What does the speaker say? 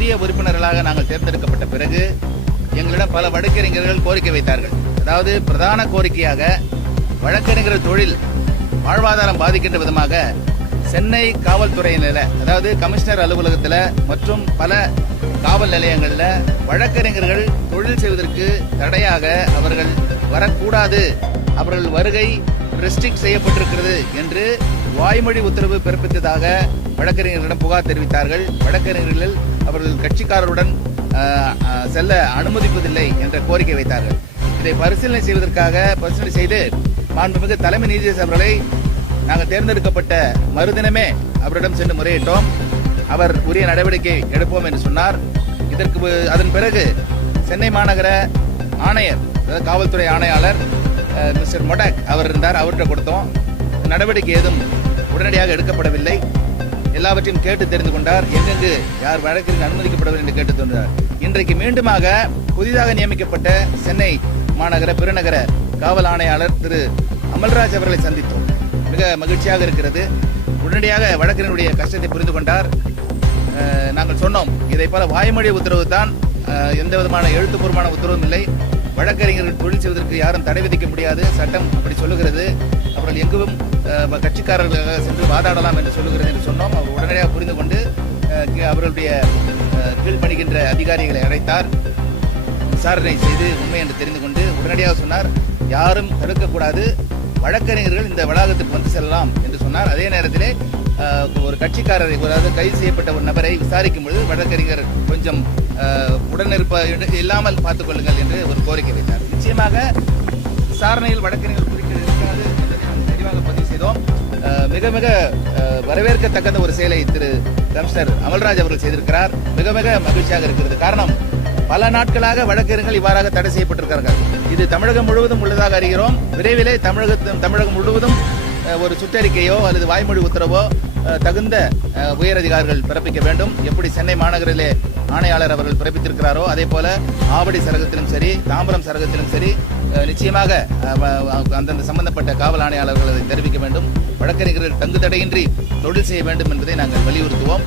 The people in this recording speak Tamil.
புதிய உறுப்பினர்களாக நாங்கள் தேர்ந்தெடுக்கப்பட்ட பிறகு எங்களிடம் பல வழக்கறிஞர்கள் கோரிக்கை வைத்தார்கள். அதாவது பிரதான கோரிக்கையாக வழக்கறிஞர்கள் தொழில் வாழ்வாதாரம் பாதிக்கின்ற விதமாக சென்னை காவல்துறையில, அதாவது கமிஷனர் அலுவலகத்தில் மற்றும் பல காவல் நிலையங்களில் வழக்கறிஞர்கள் தொழில் செய்வதற்கு தடையாக அவர்கள் வரக்கூடாது, அவர்கள் வருகை ரெஸ்ட்ரிக்ட் செய்யப்பட்டிருக்கிறது என்று வாய்மொழி உத்தரவு பிறப்பித்ததாக வழக்கறிஞர்களிடம் புகார் தெரிவித்தார்கள். வழக்கறிஞர்கள் அவர்கள் கட்சிக்காரருடன் செல்ல அனுமதிப்பதில்லை என்ற கோரிக்கை வைத்தார்கள். இதை பரிசீலனை செய்து மாண்புமிகு தலைமை நீதிபதி அவர்களை நாங்கள் தேர்ந்தெடுக்கப்பட்ட மறுதினமே அவரிடம் சென்று முறையிட்டோம். அவர் உரிய நடவடிக்கை எடுப்போம் என்று சொன்னார். அதன் பிறகு சென்னை மாநகர ஆணையர், காவல்துறை ஆணையாளர் மிஸ்டர் மொடாக் அவர் இருந்தார், அவர்கிட்ட கொடுத்தோம். நடவடிக்கை ஏதும் உடனடியாக எடுக்கப்படவில்லை. எல்லாவற்றையும் கேட்டு தெரிந்து கொண்டார். எங்கெங்கு யார் வழக்கிற்கு அனுமதிக்கப்படவில்லை என்று கேட்டு தந்தார். இன்றைக்கு மீண்டுமாக புதிதாக நியமிக்கப்பட்ட சென்னை மாநகர பெருநகர காவல் ஆணையாளர் திரு அமல்ராஜ் அவர்களை சந்தித்தோம். மிக மகிழ்ச்சியாக இருக்கிறது. உடனடியாக வழக்கறிஞருடைய கஷ்டத்தை புரிந்து கொண்டார். நாங்கள் சொன்னோம், இதை போல வாய்மொழி உத்தரவு தான், எந்த விதமான எழுத்துப்பூர்வமான உத்தரவும் இல்லை. வழக்கறிஞர்கள் தொழில் செய்வதற்கு யாரும் தடை விதிக்க முடியாது, சட்டம் அப்படி சொல்லுகிறது. அவர்கள் எங்கும் கட்சிக்காரர்களாக சென்று வாதாடலாம் என்று சொல்லுகிறது என்று சொன்னோம். அவர் உடனடியாக புரிந்து கொண்டு அவர்களுடைய கீழ்பணிகின்ற அதிகாரிகளை அழைத்தார். விசாரணை செய்து உண்மை என்று தெரிந்து கொண்டு உடனடியாக சொன்னார், யாரும் தடுக்கக்கூடாது, வழக்கறிஞர்கள் இந்த வளாகத்துக்கு வந்து செல்லலாம் என்று சொன்னார். அதே நேரத்திலே ஒரு கட்சிக்காரரை, அதாவது கைது செய்யப்பட்ட ஒரு நபரை விசாரிக்கும் பொழுது வழக்கறிஞர் கொஞ்சம் உடனிருப்ப இல்லாமல் பார்த்துக் கொள்ளுங்கள் என்று ஒரு கோரிக்கை வைத்தார். நிச்சயமாக விசாரணையில் வழக்கறிஞர்கள் குறுக்கீடு இருக்காது என்பதை நாங்கள் தெளிவாக பதிவு செய்தோம். மிக மிக வரவேற்கத்தக்க ஒரு செயலை திரு கமிஷனர் அமல்ராஜ் அவர்கள் செய்திருக்கிறார். மிக மிக மகிழ்ச்சியாக இருக்கிறது. காரணம், பல நாட்களாக வழக்கறிஞர்கள் இவ்வாறாக தடை செய்யப்பட்டிருக்கிறார்கள். இது தமிழகம் முழுவதும் உள்ளதாக அறிகிறோம். விரைவிலே தமிழகம் முழுவதும் ஒரு சுற்றறிக்கையோ அல்லது வாய்மொழி உத்தரவோ தகுந்த உயரதிகாரிகள் பிறப்பிக்க வேண்டும். எப்படி சென்னை மாநகரிலே ஆணையாளர் அவர்கள் பிறப்பித்திருக்கிறாரோ அதே போல ஆவடி சரகத்திலும் சரி, தாம்பரம் சரகத்திலும் சரி, நிச்சயமாக அந்தந்த சம்பந்தப்பட்ட காவல் ஆணையாளர்கள் அதை தெரிவிக்க வேண்டும். வழக்கறிஞர்கள் தங்கு தடையின்றி தொழில் செய்ய வேண்டும் என்பதை நாங்கள் வலியுறுத்துவோம்.